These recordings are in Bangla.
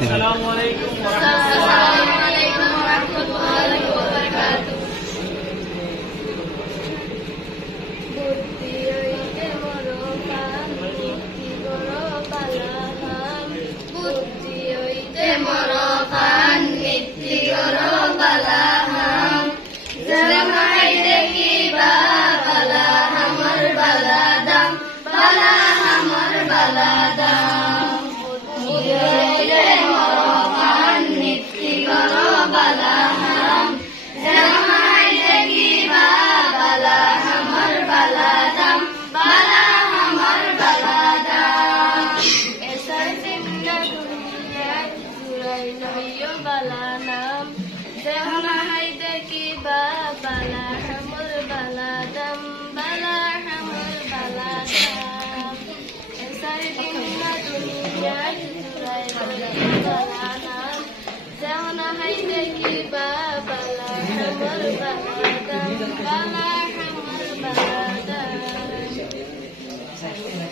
আসসালামু আলাইকুম ওয়া রাহমাতুল্লাহি ওয়া বারাকাতুহু।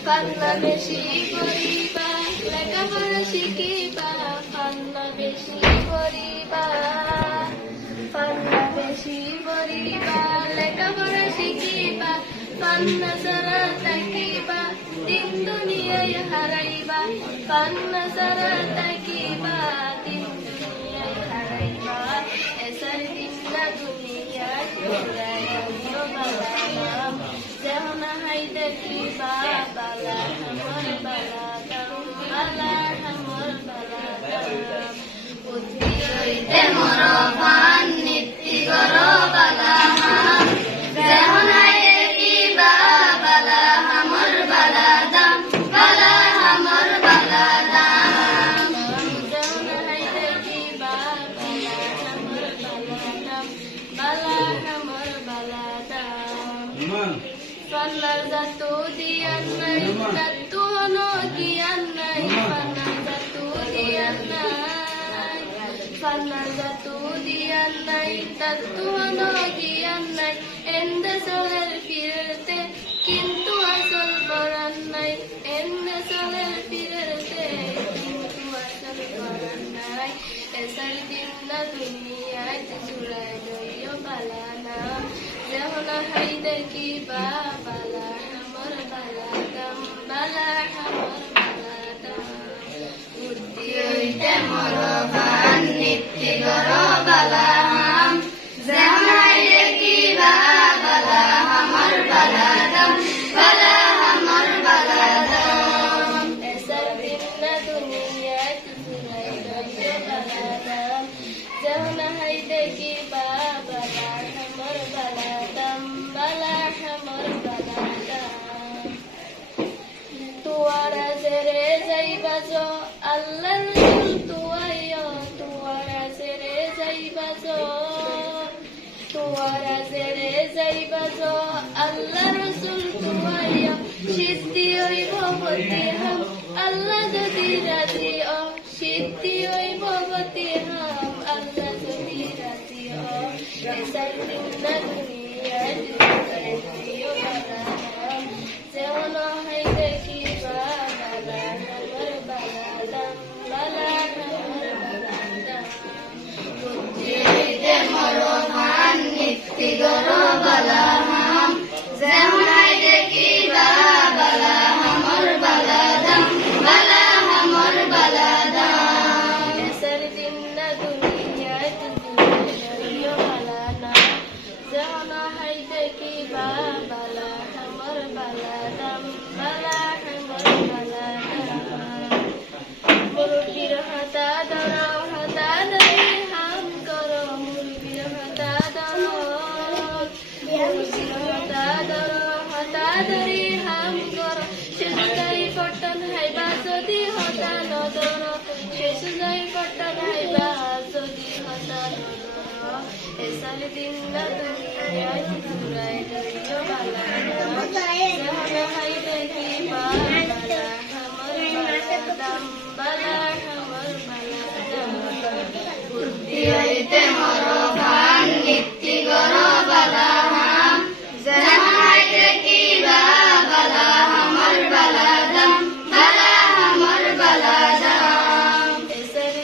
বাংলাদেশি পরিবার লেখাপড়া শিখিবা, বাংলাদেশি পরিবার, বাংলাদেশি পরিবার লেখাপড়া শিখিবা, পান্না সারা থাকিবা, দিন দুনিয়ায় হারাইবা, পান্না সারা থাকিবা, দিন দুনিয়ায় হারাইবা, এসার দিন না দুনিয়ায় ঘুরাইও বালাম, যেমন হাই দেখিবা বালা আমার বালাদাম, বালা আমার বালাদাম, বুদ্ধি হইতে মরবান নীতি করো বালাহাম, যেমন হাই দেখিবা বালা আমার বালাদাম, বালা আমার বালাদাম, যেমন হাই দেখিবা বালা আমার বালাদাম, বালা আমার বালাদাম। Panar jatu dianai, jatu hono kianai, panar jatu dianai, panar jatu dianai, jatu hono kianai, ende soler firte, kintu asal baranai, ende soler firte, kintu asal baranai, esar dinna dunia jurai doyo balana, jehona hai dekiba bala hamar baladam, bala hamar baladam, buddhi hoite moroban nitti goro balaham, jehona hai dekiba bala hamar baladam, bala hamar baladam, esar dinna dunia jurai doyo baladam, jehona hai dekiba bala hamar baladam, bala hamar baladam, tuara sere jaibajo Allah rasul tuayo, tuara sere jaibajo, tuara sere jaibajo Allah rasul tuayo, siddhi hoibo botiham Allah jodi raji o, siddhi hoibo botiham Allah jodi raji o, esar dinna dunia jurai diyo baladam, jehono hai dekiba bala hamar baladam, bala hamar baladam, buddhi hoite moroban nitti goro balaham, jehono hai dekiba bala hamar baladam, bala hamar baladam, esar dinna dunia jurai diyo balana, jehono hai dekiba bala hamar baladam, bala hamar baladam, মুরব্বির হাতা ধরো, হাতা ধরে হাম করো, মুরব্বির হাতা ধরো, মুরব্বির হাতা ধরো, হাতা ধরে হাম করো, শেষদাই পটন হাইবা যদি হতা নধরো, শেষদাই পটন হাইবা যদি হতা নধরো, এসার দিন দুনিয়ায় ঘুরাই দিও বালাদাম, যেহনা হাই দেখিবা বালা hamar baladam, bala hamar baladam, buddhi hoite moroban nitti goro balaham, যেমন হাই দেখিবা বালা hamar baladam, bala hamar baladam, এসার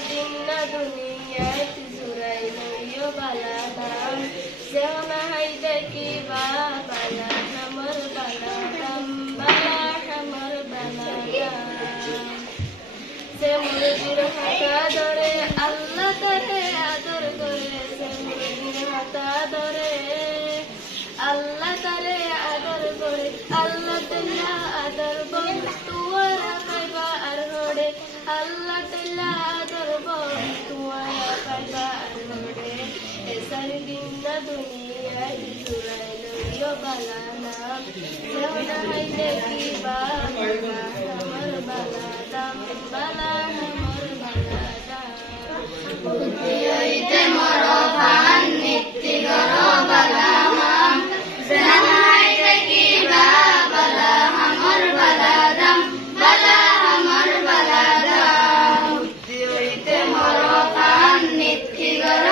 মুরগির হাতা ধরে আল্লাহ তারে আদর করেছে মুরগির হাতা ধরে আল্লাহ তারে আদর করে আল্লাহ তাল্লা আদর বল তুয়ারা পাইবা আর হড়ে আল্লাহ তাল্লা আদর বল তুয়ারা পাইবা আর হড়ে এসার দিন না দুনিয়ায় জুড়াই লইও বালানা জহনা হাইলে কি বা আমার বালাদাম বালা আমার বালাদাম বুদ্ধি হইতে মর ভান নিত্যি গর বালামাম জহনা হাইলে কি বা বালা আমার বালাদাম বালা আমার বালাদাম বুদ্ধি হইতে মর ভান নিত্যি গর